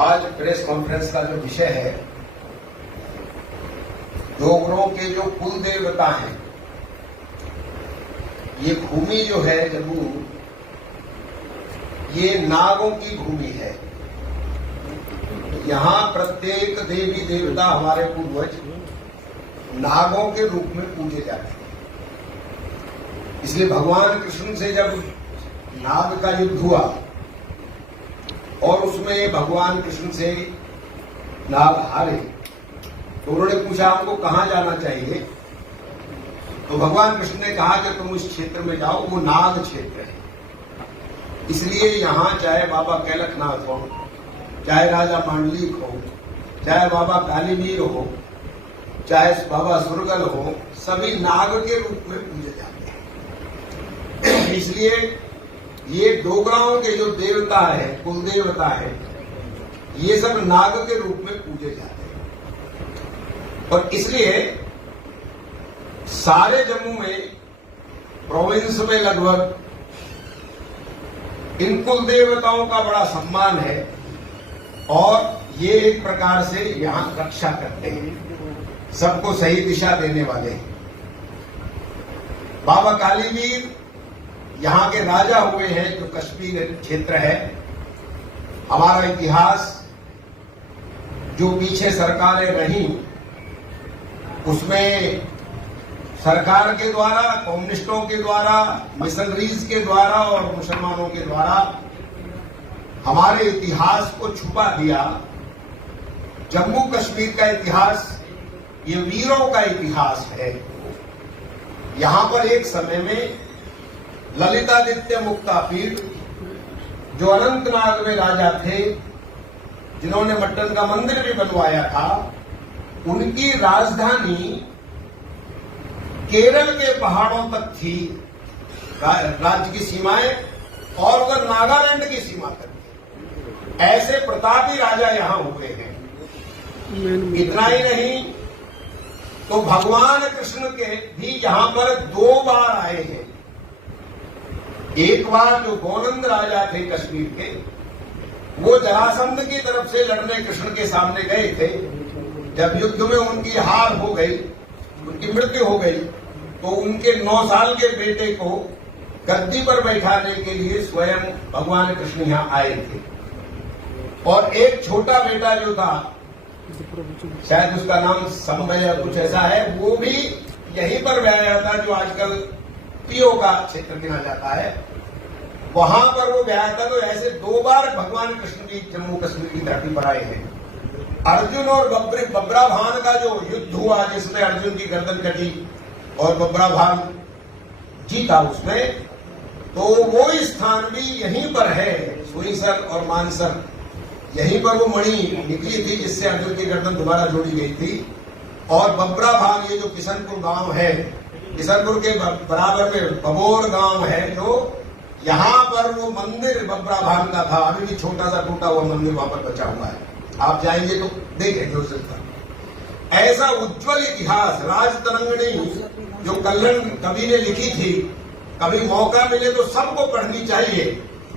आज press conference का जो विषय है, डोगरों के जो कुल देवता हैं, ये भूमि जो है जम्मू, ये नागों की भूमि है। यहां प्रत्येक देवी देवता हमारे पूर्वज नागों के रूप में पूजे जाते हैं। इसलिए भगवान कृष्ण से जब नाग का युद्ध हुआ और उसमें भगवान कृष्ण से नाग हारे, तो उन्होंने पूछा हमको कहां जाना चाहिए। तो भगवान कृष्ण ने कहा कि तुम इस क्षेत्र में जाओ, वो नाग क्षेत्र है। इसलिए यहां चाहे बाबा कैलखनाथ हो, चाहे राजा मांडलिक हो, चाहे बाबा कालीवीर हो, चाहे बाबा सुरगल हो, सभी नाग के रूप में पूजे जाते हैं। इसलिए ये डोगराओं के जो देवता है, कुल देवता है, ये सब नाग के रूप में पूजे जाते हैं। और इसलिए सारे जम्मू में, प्रोविंस में लगभग इन कुल देवताओं का बड़ा सम्मान है और ये एक प्रकार से यहां रक्षा करते हैं, सबको सही दिशा देने वाले हैं। बाबा कालीवीर यहां के राजा हुए हैं, जो कश्मीर क्षेत्र है। हमारा इतिहास जो पीछे सरकारें रहीं, उसमें सरकार के द्वारा, कम्युनिस्टों के द्वारा, मिशनरीज के द्वारा और मुसलमानों के द्वारा हमारे इतिहास को छुपा दिया। जम्मू कश्मीर का इतिहास ये वीरों का इतिहास है। यहां पर एक समय में ललितादित्य मुक्तापीठ, जो अनंतनाग में राजा थे, जिन्होंने मट्टन का मंदिर भी बनवाया था, उनकी राजधानी केरल के पहाड़ों तक थी, राज्य की सीमाएं, और उधर नागालैंड की सीमा तक थी। ऐसे प्रतापी राजा यहां हुए हैं। इतना ही नहीं, तो भगवान कृष्ण के भी यहां पर 2 बार आए हैं। एक बार जो गोनंद राजा थे कश्मीर के, वो जरासंध की तरफ से लड़ने कृष्ण के सामने गए थे। जब युद्ध में उनकी हार हो गई, उनकी मृत्यु हो गई, तो उनके 9 साल के बेटे को गद्दी पर बैठाने के लिए स्वयं भगवान कृष्ण यहां आए थे। और एक छोटा बेटा जो था, शायद उसका नाम संभय या कुछ ऐसा है, वो भी यहीं पर ब्याया था, जो आजकल पीओ का क्षेत्र गिना जाता है, वहां पर वो ब्याया था। तो ऐसे 2 बार भगवान कृष्ण भी जम्मू कश्मीर की धरती पर आए हैं। अर्जुन और बब्राभान का जो युद्ध हुआ, जिसमें अर्जुन की गर्दन कटी और बब्राभान जीता उसमें, तो वो स्थान भी यहीं पर है। सुईसर और मानसर, यहीं पर वो मणि निकली थी जिससे अर्जुन की गर्दन दोबारा जोड़ी गई थी। और बब्राभान, ये जो किशनपुर गांव है, किशनपुर के बराबर में बबोर गांव है, जो यहां पर वो मंदिर बब्राभान का था। अभी भी छोटा सा टूटा हुआ मंदिर वहां पर बचा हुआ है, आप जाएंगे तो देखेंगे उस पर। ऐसा उज्जवल इतिहास, राजतरंगिणी जो कल्हण कवि ने लिखी थी, कभी मौका मिले तो सबको पढ़नी चाहिए।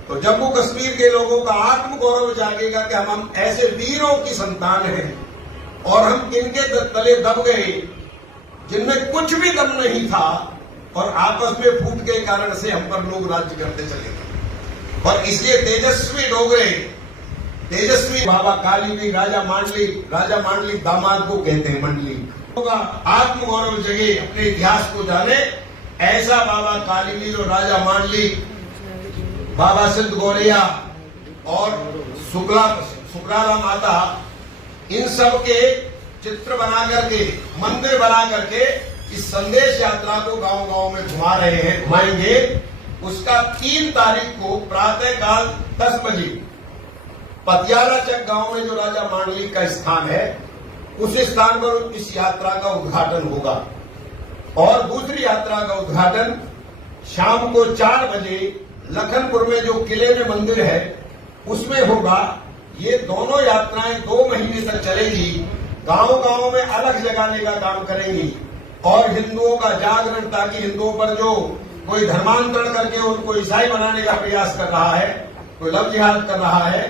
तो जम्मू कश्मीर के लोगों का आत्मगौरव जागेगा कि हम ऐसे वीरों की संतान हैं, और हम किनके तले दब गए जिनमें कुछ भी दम नहीं था, और आपस में फूट के कारण से हम पर लोग राज्य करते चले गए। और इसलिए तेजस्वी डोगरे, तेजस्वी बाबा कालीवीर, राजा मांडलिक दामाद को कहते हैं मंडलिक, आत्मगौरव जगे, अपने इतिहास को जाने। ऐसा बाबा कालीवीर और राजा मांडलिक, बाबा सिद्ध गौरैया और सुकराला माता, इन सब के चित्र बना करके, मंदिर बना करके इस संदेश यात्रा को गांव गांव में घुमा रहे हैं, घुमाएंगे। उसका 3 तारीख को प्रातः काल 10 बजे पतियाला चक गांव में जो राजा मांडलिक का स्थान है, उस स्थान पर इस यात्रा का उद्घाटन होगा। और दूसरी यात्रा का उद्घाटन शाम को 4 बजे लखनपुर में जो किले में मंदिर है, उसमें होगा। ये दोनों यात्राएं 2 महीने तक चलेगी, गांव गांव में अलग जगाने का काम करेंगी और हिंदुओं का जागरण, ताकि हिंदुओं पर जो कोई धर्मांतरण करके उनको ईसाई बनाने का प्रयास कर रहा है, कोई लव जिहाद कर रहा है,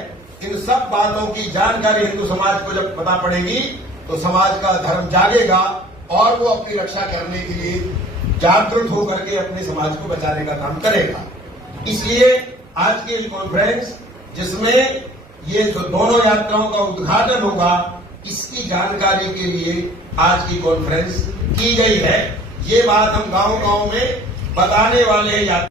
इन सब बातों की जानकारी हिंदू समाज को जब पता पड़ेगी तो समाज का धर्म जागेगा और वो अपनी रक्षा करने के लिए जागरूक होकर के अपने समाज को बचाने का काम करेगा। इसलिए आज की ये कॉन्फ्रेंस, जिसमें ये जो दोनों यात्राओं का उद्घाटन होगा, इसकी जानकारी के लिए आज की कॉन्फ्रेंस की गई है। ये बात हम गांव-गांव में बताने वाले हैं।